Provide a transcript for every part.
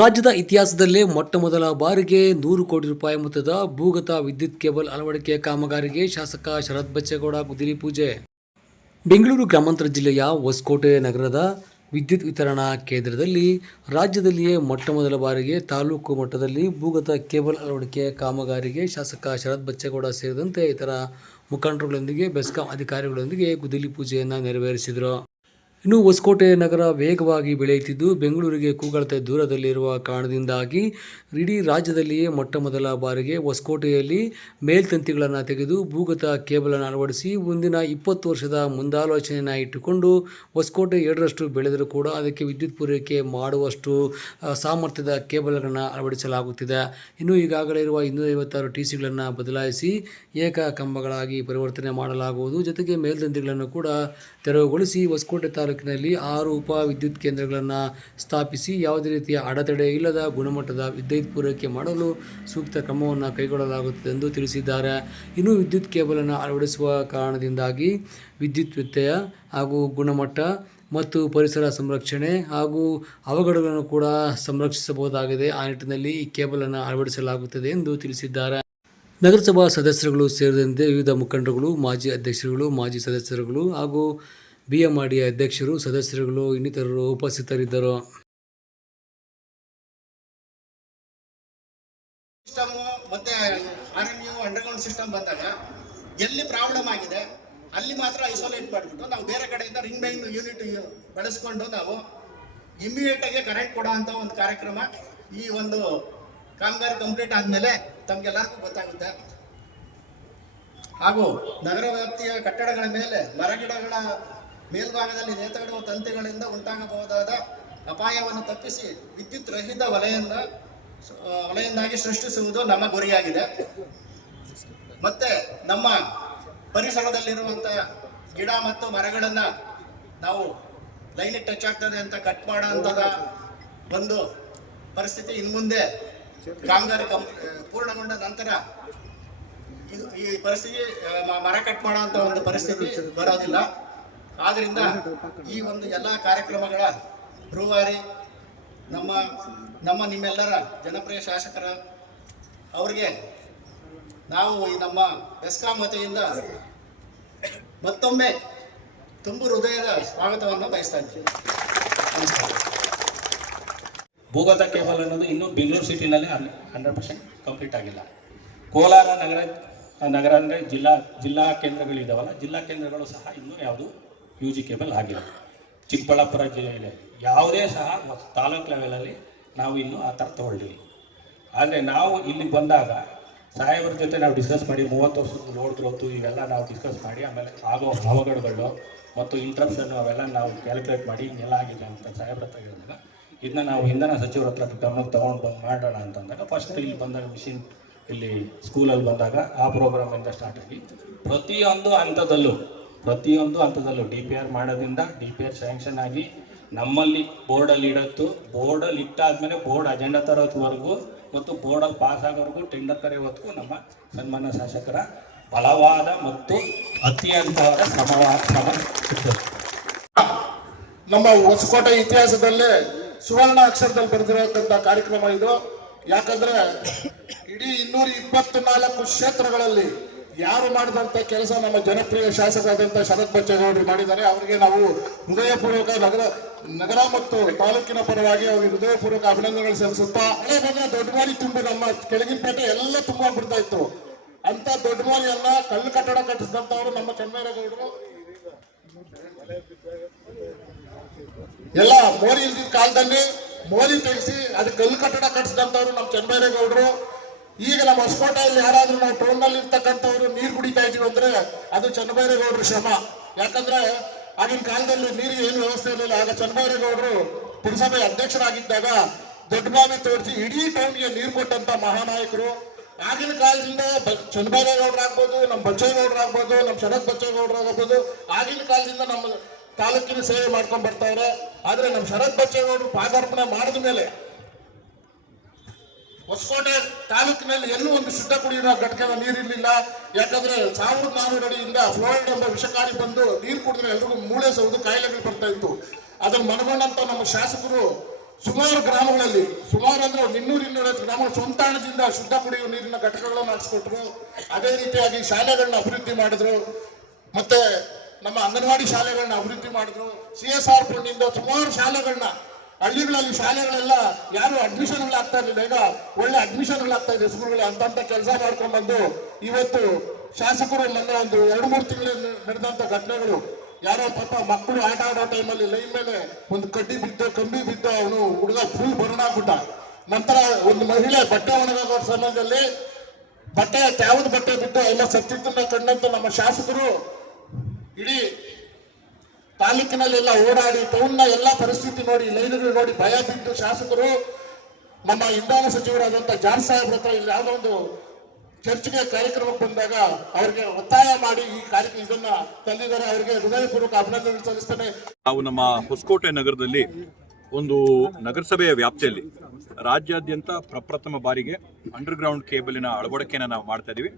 ರಾಜ್ಯದ ಇತಿಹಾಸದಲ್ಲೇ ಮೊಟ್ಟ ಮೊದಲ ಬಾರಿಗೆ ನೂರು ಕೋಟಿ ರೂಪಾಯಿ ಮೊತ್ತದ ಭೂಗತ ವಿದ್ಯುತ್ ಕೇಬಲ್ ಅಳವಡಿಕೆ ಕಾಮಗಾರಿಗೆ ಶಾಸಕ ಶರತ್ ಬಚ್ಚೇಗೌಡ ಗುದಿಲಿ ಪೂಜೆ. ಬೆಂಗಳೂರು ಗ್ರಾಮಾಂತರ ಜಿಲ್ಲೆಯ ಹೊಸಕೋಟೆ ನಗರದ ವಿದ್ಯುತ್ ವಿತರಣಾ ಕೇಂದ್ರದಲ್ಲಿ ರಾಜ್ಯದಲ್ಲಿಯೇ ಮೊಟ್ಟ ಮೊದಲ ಬಾರಿಗೆ ತಾಲೂಕು ಮಟ್ಟದಲ್ಲಿ ಭೂಗತ ಕೇಬಲ್ ಅಳವಡಿಕೆ ಕಾಮಗಾರಿಗೆ ಶಾಸಕ ಶರತ್ ಬಚ್ಚೇಗೌಡ ಸೇರಿದಂತೆ ಇತರ ಮುಖಂಡರುಗಳೊಂದಿಗೆ ಬೆಸ್ಕಾಂ ಅಧಿಕಾರಿಗಳೊಂದಿಗೆ ಗುದಿಲಿ ಪೂಜೆಯನ್ನು ನೆರವೇರಿಸಿದರು. ಇನ್ನು ಹೊಸಕೋಟೆ ನಗರ ವೇಗವಾಗಿ ಬೆಳೆಯುತ್ತಿದ್ದು, ಬೆಂಗಳೂರಿಗೆ ಕೂಗಳತೆ ದೂರದಲ್ಲಿರುವ ಕಾರಣದಿಂದಾಗಿ ಇಡೀ ರಾಜ್ಯದಲ್ಲಿಯೇ ಮೊಟ್ಟ ಮೊದಲ ಬಾರಿಗೆ ಹೊಸಕೋಟೆಯಲ್ಲಿ ಮೇಲ್ತಂತಿಗಳನ್ನು ತೆಗೆದು ಭೂಗತ ಕೇಬಲನ್ನು ಅಳವಡಿಸಿ ಮುಂದಿನ ಇಪ್ಪತ್ತು ವರ್ಷದ ಮುಂದಾಲೋಚನೆಯನ್ನು ಇಟ್ಟುಕೊಂಡು ಹೊಸಕೋಟೆ ಎರಡರಷ್ಟು ಬೆಳೆದರೂ ಕೂಡ ಅದಕ್ಕೆ ವಿದ್ಯುತ್ ಪೂರೈಕೆ ಮಾಡುವಷ್ಟು ಸಾಮರ್ಥ್ಯದ ಕೇಬಲ್ಗಳನ್ನು ಅಳವಡಿಸಲಾಗುತ್ತಿದೆ. ಇನ್ನು ಈಗಾಗಲೇ ಇರುವ ಇನ್ನೂರೈವತ್ತಾರು ಟಿ ಸಿಗಳನ್ನು ಬದಲಾಯಿಸಿ ಏಕ ಕಂಬಗಳಾಗಿ ಪರಿವರ್ತನೆ ಮಾಡಲಾಗುವುದು. ಜೊತೆಗೆ ಮೇಲ್ತಂತಿಗಳನ್ನು ಕೂಡ ತೆರವುಗೊಳಿಸಿ ಹೊಸಕೋಟೆ ತಾಲೂಕಿನಲ್ಲಿ ಆರು ಉಪ ವಿದ್ಯುತ್ ಕೇಂದ್ರಗಳನ್ನು ಸ್ಥಾಪಿಸಿ ಯಾವುದೇ ರೀತಿಯ ಅಡೆತಡೆ ಇಲ್ಲದ ಗುಣಮಟ್ಟದ ವಿದ್ಯುತ್ ಪೂರೈಕೆ ಮಾಡಲು ಸೂಕ್ತ ಕ್ರಮವನ್ನು ಕೈಗೊಳ್ಳಲಾಗುತ್ತದೆ ಎಂದು ತಿಳಿಸಿದ್ದಾರೆ. ಇನ್ನು ವಿದ್ಯುತ್ ಕೇಬಲನ್ನು ಅಳವಡಿಸುವ ಕಾರಣದಿಂದಾಗಿ ವಿದ್ಯುತ್ ವ್ಯತ್ಯಯ ಹಾಗೂ ಗುಣಮಟ್ಟ ಮತ್ತು ಪರಿಸರ ಸಂರಕ್ಷಣೆ ಹಾಗೂ ಅವಘಡಗಳನ್ನು ಕೂಡ ಸಂರಕ್ಷಿಸಬಹುದಾಗಿದೆ. ಆ ನಿಟ್ಟಿನಲ್ಲಿ ಈ ಕೇಬಲನ್ನು ಅಳವಡಿಸಲಾಗುತ್ತದೆ ಎಂದು ತಿಳಿಸಿದ್ದಾರೆ. ನಗರಸಭಾ ಸದಸ್ಯರುಗಳು ಸೇರಿದಂತೆ ವಿವಿಧ ಮುಖಂಡರುಗಳು, ಮಾಜಿ ಅಧ್ಯಕ್ಷರುಗಳು, ಮಾಜಿ ಸದಸ್ಯರುಗಳು ಹಾಗೂ ಬಿ ಎಂ ಆರ್ ಡಿ ಅಧ್ಯಕ್ಷರು, ಸದಸ್ಯರುಗಳು, ಇನ್ನಿತರರು ಉಪಸ್ಥಿತರಿದ್ದರು. ಆರ್ ಯು ಸಿಸ್ಟಮ್ ಬಂದಾಗ ಎಲ್ಲಿ ಪ್ರಾಬ್ಲಮ್ ಆಗಿದೆ, ಅಲ್ಲಿ ಮಾತ್ರ ಐಸೋಲೇಟ್ ಮಾಡಿಬಿಟ್ಟು ನಾವು ಬೇರೆ ಕಡೆಯಿಂದ ರಿಂಗ್ ಬೈನ್ ಯೂನಿಟ್ ಬಳಸ್ಕೊಂಡು ನಾವು ಇಮಿಡಿಯೇಟ್ ಆಗಿ ಕರೆಂಟ್ ಕೊಡೋ ಅಂತ ಒಂದು ಕಾರ್ಯಕ್ರಮ ಈ ಒಂದು ಕಾಮಗಾರಿ ಕಂಪ್ಲೀಟ್ ಆದ್ಮೇಲೆ ತಮ್ಗೆಲ್ಲರಿಗೂ ಗೊತ್ತಾಗುತ್ತೆ. ಹಾಗೂ ನಗರ ವ್ಯಾಪ್ತಿಯ ಕಟ್ಟಡಗಳ ಮೇಲೆ ಮರಗಿಡಗಳ ಮೇಲ್ಭಾಗದಲ್ಲಿ ನೇತಾಡುವ ತಂತಿಗಳಿಂದ ಉಂಟಾಗಬಹುದಾದ ಅಪಾಯವನ್ನು ತಪ್ಪಿಸಿ ವಿದ್ಯುತ್ ರಹಿತ ವಲಯದಿಂದ ವಲಯದಾಗಿ ಸೃಷ್ಟಿಸುವುದು ನಮ್ಮ ಗುರಿಯಾಗಿದೆ. ಮತ್ತೆ ನಮ್ಮ ಪರಿಸರದಲ್ಲಿರುವಂತಹ ಗಿಡ ಮತ್ತು ಮರಗಳನ್ನ ನಾವು ಲೈನಿಗೆ ಟಚ್ ಆಗ್ತದೆ ಅಂತ ಕಟ್ ಮಾಡೋ ಅಂಥದ ಒಂದು ಪರಿಸ್ಥಿತಿ ಇನ್ಮುಂದೆ ಕಾಮಗಾರಿ ಪೂರ್ಣಗೊಂಡ ನಂತರ ಈ ಪರಿಸ್ಥಿತಿ ಮರ ಕಟ್ ಮಾಡೋ ಅಂತ ಒಂದು ಪರಿಸ್ಥಿತಿ ಬರೋದಿಲ್ಲ. ಆದ್ರಿಂದ ಈ ಒಂದು ಎಲ್ಲ ಕಾರ್ಯಕ್ರಮಗಳ ರೂವಾರಿ ನಮ್ಮ ನಮ್ಮ ನಿಮ್ಮೆಲ್ಲರ ಜನಪ್ರಿಯ ಶಾಸಕರ ಅವರಿಗೆ ನಾವು ಈ ನಮ್ಮ ಬೆಸ್ಕಾಂ ವತಿಯಿಂದ ಮತ್ತೊಮ್ಮೆ ತುಂಬು ಹೃದಯದ ಸ್ವಾಗತವನ್ನು ಬಯಸ್ತಾ ಇದ್ದೀವಿ ಭೂಗತ ಕೇಬಲ್ ಅನ್ನೋದು ಇನ್ನೂ ಬೆಂಗಳೂರು ಸಿಟಿನಲ್ಲಿ ಹಂಡ್ರೆಡ್ ಪರ್ಸೆಂಟ್ ಕಂಪ್ಲೀಟ್ ಆಗಿಲ್ಲ. ಕೋಲಾರ ನಗರ ನಗರ ಅಂದರೆ ಜಿಲ್ಲಾ ಜಿಲ್ಲಾ ಕೇಂದ್ರಗಳಿದಾವಲ್ಲ, ಜಿಲ್ಲಾ ಕೇಂದ್ರಗಳು ಸಹ ಇನ್ನೂ ಯಾವುದು ಯು ಜಿ ಕೇಬಲ್ ಆಗಿಲ್ಲ. ಚಿಕ್ಕಬಳ್ಳಾಪುರ ಜಿಲ್ಲೆಯಲ್ಲಿ. ಯಾವುದೇ ಸಹ ತಾಲೂಕು ಲೆವೆಲಲ್ಲಿ ನಾವು ಇನ್ನೂ ಆ ಥರ ತಗೊಳ್ಳಿಲ್ಲ. ಆದರೆ ನಾವು ಇಲ್ಲಿಗೆ ಬಂದಾಗ ಸಾಹೇಬ್ರ ಜೊತೆ ನಾವು ಡಿಸ್ಕಸ್ ಮಾಡಿ ಮೂವತ್ತು ವರ್ಷದ ಲೋಡ್ ಗ್ರೋತು ಇವೆಲ್ಲ ನಾವು ಡಿಸ್ಕಸ್ ಮಾಡಿ ಆಮೇಲೆ ಆಗೋ ಅವಘಡಗಳು ಮತ್ತು ಇಂಟ್ರಪ್ಷನ್ನು ಅವೆಲ್ಲ ನಾವು ಕ್ಯಾಲ್ಕುಲೇಟ್ ಮಾಡಿ ಹಿಂಗೆಲ್ಲ ಆಗಿದೆ ಅಂತ ಸಾಹೇಬ್ರ ಹತ್ರ ಇದನ್ನ ನಾವು ಇಂಧನ ಸಚಿವರ ಹತ್ರ ಗಮನಕ್ಕೆ ತಗೊಂಡು ಬಂದು ಮಾಡೋಣ ಅಂತಂದಾಗ ಫಸ್ಟ್ ಇಲ್ಲಿ ಬಂದಾಗ ಮಿಷಿನ್ ಇಲ್ಲಿ ಸ್ಕೂಲಲ್ಲಿ ಬಂದಾಗ ಆ ಪ್ರೋಗ್ರಾಮಿಂದ ಸ್ಟಾರ್ಟ್ ಆಗಿ ಪ್ರತಿಯೊಂದು ಹಂತದಲ್ಲೂ ಪ್ರತಿಯೊಂದು ಹಂತದಲ್ಲೂ ಡಿ ಪಿ ಆರ್ ಮಾಡೋದ್ರಿಂದ ಡಿ ಪಿ ಆರ್ ಸ್ಯಾಂಕ್ಷನ್ ಆಗಿ ನಮ್ಮಲ್ಲಿ ಬೋರ್ಡಲ್ಲಿ ಇಡತ್ತು. ಬೋರ್ಡಲ್ಲಿ ಇಟ್ಟಾದ್ಮೇಲೆ ಬೋರ್ಡ್ ಅಜೆಂಡಾ ತರೋವರೆಗೂ ಮತ್ತು ಬೋರ್ಡಲ್ಲಿ ಪಾಸ್ ಆಗೋವರೆಗೂ ಟೆಂಡರ್ ಕರೆಯುವವರೆಗೂ ನಮ್ಮ ಸನ್ಮಾನ್ಯ ಶಾಸಕರ ಬಲವಾದ ಮತ್ತು ಅತ್ಯಂತವಾದ ಶ್ರಮವಾದ ನಮ್ಮ ಹೊಸಕೋಟೆ ಇತಿಹಾಸದಲ್ಲೇ ಸುವರ್ಣ ಅಕ್ಷರದಲ್ಲಿ ಬರೆದಿರೋಕ್ಕಂಥ ಕಾರ್ಯಕ್ರಮ ಇದು. ಯಾಕಂದ್ರೆ ಇಡೀ ಇನ್ನೂರ ಇಪ್ಪತ್ನಾಲ್ಕು ಕ್ಷೇತ್ರಗಳಲ್ಲಿ ಯಾರು ಮಾಡಿದಂತ ಕೆಲಸ ನಮ್ಮ ಜನಪ್ರಿಯ ಶಾಸಕರಾದಂತ ಶರತ್ ಬಚ್ಚೇಗೌಡರು ಮಾಡಿದ್ದಾರೆ. ಅವರಿಗೆ ನಾವು ಹೃದಯಪೂರ್ವಕ ನಗರ ನಗರ ಮತ್ತು ತಾಲೂಕಿನ ಪರವಾಗಿ ಅವರಿಗೆ ಹೃದಯಪೂರ್ವಕ ಅಭಿನಂದನೆಗಳು ಸಲ್ಲಿಸುತ್ತಾ ದೊಡ್ಡ ಮಾರಿ ತುಂಬಿ ನಮ್ಮ ಕೆಳಗಿನ ಪೇಟೆ ಎಲ್ಲ ತುಂಬ ಬಿಡ್ತಾ ಇತ್ತು. ಅಂತ ದೊಡ್ಡ ಮಾರಿಯನ್ನ ಕಲ್ಲು ಕಟ್ಟಡ ಕಟ್ಟಿಸಿದಂತವರು ನಮ್ಮ ಚನ್ನವೀರಗೌಡರು ಎಲ್ಲ ಮೋರಿ ಇಲ್ದಿದ್ದ ಕಾಲದಲ್ಲಿ ಮೋರಿ ತೆಗೆಸಿ ಅದಕ್ಕೆ ಕಲ್ಲು ಕಟ್ಟಡ ಕಟ್ಟಿಸಿದಂತವ್ರು ನಮ್ಮ ಚನ್ನಬೈರೇಗೌಡರು ಈಗ ನಮ್ಮ ಹೊಸಕೋಟೆಯಲ್ಲಿ ಯಾರಾದ್ರೂ ನಾವು ಟೌನ್ನಲ್ಲಿ ಇರ್ತಕ್ಕಂಥವ್ರು ನೀರು ಕುಡಿತಾ ಇದೀವಿ ಅಂದ್ರೆ ಅದು ಚನ್ನಬೈರೇಗೌಡರು ಶ್ರಮ. ಯಾಕಂದ್ರೆ ಆಗಿನ ಕಾಲದಲ್ಲಿ ನೀರಿಗೆ ಏನು ವ್ಯವಸ್ಥೆ ಇರಲಿಲ್ಲ. ಆಗ ಚನ್ನಬೈರೇಗೌಡರು ಪುರಸಭೆ ಅಧ್ಯಕ್ಷರಾಗಿದ್ದಾಗ ದೊಡ್ಡ ಬಾವಿ ತೋರಿಸಿ ಇಡೀ ಟೌನ್ಗೆ ನೀರು ಕೊಟ್ಟಂತ ಮಹಾನಾಯಕರು. ಆಗಿನ ಕಾಲದಿಂದ ಚನ್ನಬೈರೇಗೌಡರಾಗ್ಬೋದು ನಮ್ಮ ಬಚ್ಚೇಗೌಡರಾಗ್ಬೋದು ನಮ್ಮ ಶರತ್ ಬಚ್ಚೇಗೌಡರಾಗ್ಬೋದು ಆಗಿನ ಕಾಲದಿಂದ ನಮ್ಮ ತಾಲೂಕಿನ ಸೇವೆ ಮಾಡ್ಕೊಂಡ್ ಬರ್ತಾವ್ರೆ. ಆದ್ರೆ ನಮ್ಮ ಶರತ್ ಬಚ್ಚೇಗೌಡರು ಪಾದಾರ್ಪಣೆ ಮಾಡಿದ ಮೇಲೆ ಹೊಸಕೋಟೆ ತಾಲೂಕಿನಲ್ಲಿ ಎಲ್ಲೂ ಒಂದು ಶುದ್ಧ ಕುಡಿಯುವ ಘಟಕದ ನೀರಿರಲಿಲ್ಲ. ಯಾಕಂದ್ರೆ ಸಾವಿರದ ನಾನೂರು ಅಡಿಯಿಂದ ಫ್ಲೋರೈಡ್ ಎಂಬ ವಿಷಕಾರಿ ಬಂದು ನೀರು ಕುಡಿದ್ರೆ ಎಲ್ರಿಗೂ ಮೂಳೆ ಸೌದು ಕಾಯಿಲೆಗಳು ಬರ್ತಾ ಇತ್ತು. ಅದನ್ನು ಮನಗೊಂಡಂತ ನಮ್ಮ ಶಾಸಕರು ಸುಮಾರು ಗ್ರಾಮಗಳಲ್ಲಿ, ಸುಮಾರು ಅಂದ್ರೆ ಒಂದು ಇನ್ನೂರು ಇನ್ನೂರೈವತ್ತು ಗ್ರಾಮಗಳ ಸ್ವಂತ ಶುದ್ಧ ಕುಡಿಯುವ ನೀರಿನ ಘಟಕಗಳನ್ನು ನಡೆಸ್ಕೊಟ್ರು ಅದೇ ರೀತಿಯಾಗಿ ಶಾಲೆಗಳನ್ನ ಅಭಿವೃದ್ಧಿ ಮಾಡಿದ್ರು. ಮತ್ತೆ ನಮ್ಮ ಅಂಗನವಾಡಿ ಶಾಲೆಗಳನ್ನ ಅಭಿವೃದ್ಧಿ ಮಾಡಿದ್ರು. ಸಿ ಎಸ್ ಆರ್ ಫಂಡಿಂದ ಸುಮಾರು ಶಾಲೆಗಳನ್ನ ಹಳ್ಳಿಗಳಲ್ಲಿ ಶಾಲೆಗಳೆಲ್ಲ ಯಾರು ಅಡ್ಮಿಷನ್ಗಳು ಆಗ್ತಾ ಇರಲಿಲ್ಲ. ಈಗ ಒಳ್ಳೆ ಅಡ್ಮಿಷನ್ಗಳು ಆಗ್ತಾ ಇದೆ ಸ್ಕೂಲ್ಗಳು ಅಂತಂತ ಕೆಲಸ ಮಾಡ್ಕೊಂಡು ಬಂದು ಇವತ್ತು ಶಾಸಕರು ಮೊನ್ನೆ ಒಂದು ಎರಡು ಮೂರು ತಿಂಗಳು ನಡೆದಂತ ಘಟನೆಗಳು. ಯಾರೋ ಪಾಪ ಮಕ್ಕಳು ಆಟ ಆಡೋ ಟೈಮಲ್ಲಿ ಲೈನ್ ಮೇಲೆ ಒಂದು ಕಡ್ಡಿ ಬಿದ್ದ, ಕಂಬಿ ಬಿದ್ದ ಅವನು ಹುಡುಗ ಫುಲ್ ಬರೋಣ ಆಗ್ಬಿಟ್ಟ. ನಂತರ ಒಂದು ಮಹಿಳೆ ಬಟ್ಟೆ ಒಣಗೋ ಸಮಯದಲ್ಲಿ ಬಟ್ಟೆ, ತ್ಯಾವದ ಬಟ್ಟೆ ಬಿದ್ದು ಎಲ್ಲ ಸತ್ತಿದ್ದನ್ನ ಕಂಡಂತ ನಮ್ಮ ಶಾಸಕರು ಇಡೀ ತಾಲೂಕಿನಲ್ಲೆಲ್ಲ ಓಡಾಡಿ ಟೌನ್ನ ಎಲ್ಲ ಪರಿಸ್ಥಿತಿ ನೋಡಿ ಲೈನ್ಗಳು ನೋಡಿ ಭಯ ಬಿದ್ದು ಶಾಸಕರು, ನಮ್ಮ ಇಂಧನ ಸಚಿವರಾದಂತ ಜಾರ್ ಸಾಹೇಬ್ರ ಹತ್ರ ಇಲ್ಲಿ ಯಾವುದೋ ಒಂದು ಚರ್ಚ್ಗೆ ಕಾರ್ಯಕ್ರಮಕ್ಕೆ ಬಂದಾಗ ಅವ್ರಿಗೆ ಒತ್ತಾಯ ಮಾಡಿ ಈ ಕಾರ್ಯಕ್ರಮ ಇದನ್ನ ತಂದಿದ್ದಾರೆ. ಅವರಿಗೆ ಹೃದಯಪೂರ್ವಕ ಅಭಿನಂದನೆ ಸಲ್ಲಿಸ್ತೇನೆ. ನಾವು ನಮ್ಮ ಹೊಸಕೋಟೆ ನಗರದಲ್ಲಿ ಒಂದು ನಗರಸಭೆಯ ವ್ಯಾಪ್ತಿಯಲ್ಲಿ ರಾಜ್ಯಾದ್ಯಂತ ಪ್ರಪ್ರಥಮ ಬಾರಿಗೆ ಅಂಡರ್ಗ್ರೌಂಡ್ ಕೇಬಲಿನ ಅಳವಡಿಕೆಯನ್ನು ನಾವು ಮಾಡ್ತಾ ಇದ್ದೀವಿ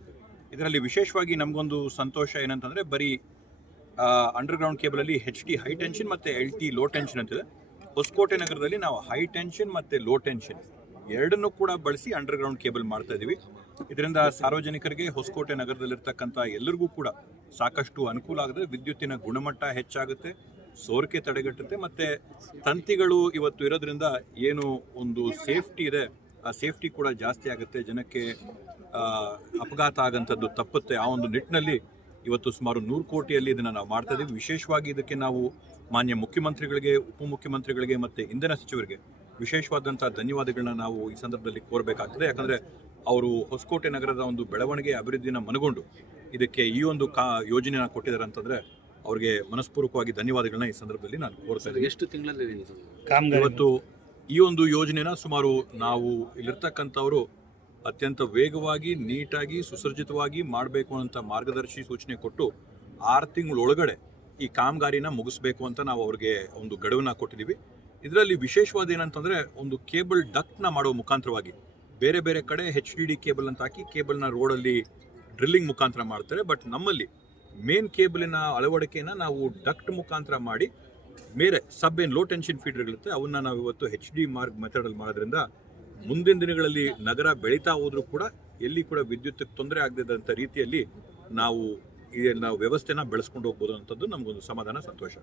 ಇದರಲ್ಲಿ ವಿಶೇಷವಾಗಿ ನಮಗೊಂದು ಸಂತೋಷ ಏನಂತಂದರೆ ಬರೀ ಅಂಡರ್ಗ್ರೌಂಡ್ ಕೇಬಲಲ್ಲಿ ಹೆಚ್ ಟಿ ಹೈ ಟೆನ್ಷನ್ ಮತ್ತು ಎಲ್ ಟಿ ಲೋ ಟೆನ್ಷನ್ ಅಂತಿದೆ. ಹೊಸಕೋಟೆ ನಗರದಲ್ಲಿ ನಾವು ಹೈ ಟೆನ್ಷನ್ ಮತ್ತು ಲೋ ಟೆನ್ಷನ್ ಎರಡನ್ನೂ ಕೂಡ ಬಳಸಿ ಅಂಡರ್ಗ್ರೌಂಡ್ ಕೇಬಲ್ ಮಾಡ್ತಾ ಇದ್ದೀವಿ. ಇದರಿಂದ ಸಾರ್ವಜನಿಕರಿಗೆ ಹೊಸಕೋಟೆ ನಗರದಲ್ಲಿರ್ತಕ್ಕಂಥ ಎಲ್ಲರಿಗೂ ಕೂಡ ಸಾಕಷ್ಟು ಅನುಕೂಲ ಆಗುತ್ತೆ. ವಿದ್ಯುತ್ತಿನ ಗುಣಮಟ್ಟ ಹೆಚ್ಚಾಗುತ್ತೆ, ಸೋರಿಕೆ ತಡೆಗಟ್ಟುತ್ತೆ ಮತ್ತು ತಂತಿಗಳು ಇವತ್ತು ಇರೋದ್ರಿಂದ ಏನು ಒಂದು ಸೇಫ್ಟಿ ಇದೆ, ಆ ಸೇಫ್ಟಿ ಕೂಡ ಜಾಸ್ತಿ ಆಗುತ್ತೆ. ಜನಕ್ಕೆ ಅಪಘಾತ ಆಗಂಥದ್ದು ತಪ್ಪುತ್ತೆ. ಆ ಒಂದು ನಿಟ್ಟಿನಲ್ಲಿ ಇವತ್ತು ಸುಮಾರು ನೂರು ಕೋಟಿಯಲ್ಲಿ ಇದನ್ನು ನಾವು ಮಾಡ್ತಾ ಇದ್ದೀವಿ ವಿಶೇಷವಾಗಿ ಇದಕ್ಕೆ ನಾವು ಮಾನ್ಯ ಮುಖ್ಯಮಂತ್ರಿಗಳಿಗೆ ಉಪಮುಖ್ಯಮಂತ್ರಿಗಳಿಗೆ ಮತ್ತು ಇಂಧನ ಸಚಿವರಿಗೆ ವಿಶೇಷವಾದಂಥ ಧನ್ಯವಾದಗಳನ್ನ ನಾವು ಈ ಸಂದರ್ಭದಲ್ಲಿ ಕೋರಬೇಕಾಗ್ತದೆ. ಯಾಕಂದರೆ ಅವರು ಹೊಸಕೋಟೆ ನಗರದ ಒಂದು ಬೆಳವಣಿಗೆ ಅಭಿವೃದ್ಧಿನ ಮನಗೊಂಡು ಇದಕ್ಕೆ ಈ ಒಂದು ಕಾ ಯೋಜನೆನ ಕೊಟ್ಟಿದ್ದಾರೆ ಅಂತಂದರೆ ಅವರಿಗೆ ಮನಸ್ಪೂರ್ವಕವಾಗಿ ಧನ್ಯವಾದಗಳನ್ನ ಈ ಸಂದರ್ಭದಲ್ಲಿ ನಾನು ಕೋರ್ತಾ ಇದ್ದೀನಿ. ಎಷ್ಟು ತಿಂಗಳಲ್ಲಿ ಇವತ್ತು ಈ ಒಂದು ಯೋಜನೆನ ಸುಮಾರು ನಾವು ಇಲ್ಲಿರ್ತಕ್ಕಂಥವರು ಅತ್ಯಂತ ವೇಗವಾಗಿ, ನೀಟಾಗಿ, ಸುಸರ್ಜಿತವಾಗಿ ಮಾಡಬೇಕು ಅಂತ ಮಾರ್ಗದರ್ಶಿ ಸೂಚನೆ ಕೊಟ್ಟು ಆರು ತಿಂಗಳೊಳಗಡೆ ಈ ಕಾಮಗಾರಿನ ಮುಗಿಸ್ಬೇಕು ಅಂತ ನಾವು ಅವ್ರಿಗೆ ಒಂದು ಗಡುವನ್ನ ಕೊಟ್ಟಿದ್ದೀವಿ ಇದರಲ್ಲಿ ವಿಶೇಷವಾದ ಏನಂತಂದರೆ ಒಂದು ಕೇಬಲ್ ಡಕ್ಟ್ನ ಮಾಡುವ ಮುಖಾಂತರವಾಗಿ ಬೇರೆ ಬೇರೆ ಕಡೆ ಹೆಚ್ ಡಿ ಡಿ ಕೇಬಲ್ ಅಂತ ಹಾಕಿ ಕೇಬಲ್ನ ರೋಡಲ್ಲಿ ಡ್ರಿಲ್ಲಿಂಗ್ ಮುಖಾಂತರ ಮಾಡ್ತಾರೆ. ಬಟ್ ನಮ್ಮಲ್ಲಿ ಮೇನ್ ಕೇಬಲಿನ ಅಳವಡಿಕೆನ ನಾವು ಡಕ್ಟ್ ಮುಖಾಂತರ ಮಾಡಿ ಬೇರೆ ಸಬ್ ಏನು ಲೋ ಟೆನ್ಷನ್ ಫೀಡರ್ಗಳಿರುತ್ತೆ ಅವನ್ನ ನಾವು ಇವತ್ತು ಹೆಚ್ ಡಿ ಮಾರ್ಗ್ ಮೆಥಡಲ್ಲಿ ಮಾಡೋದ್ರಿಂದ ಮುಂದಿನ ದಿನಗಳಲ್ಲಿ ನಗರ ಬೆಳೀತಾ ಹೋದರೂ ಕೂಡ ಎಲ್ಲಿ ಕೂಡ ವಿದ್ಯುತ್ ತೊಂದರೆ ಆಗದಿದ್ದಂಥ ರೀತಿಯಲ್ಲಿ ನಾವು ನಾವು ವ್ಯವಸ್ಥೆನ ಬೆಳೆಸ್ಕೊಂಡು ಹೋಗ್ಬೋದು ಅಂತದ್ದು ನಮಗೊಂದು ಸಮಾಧಾನ, ಸಂತೋಷ.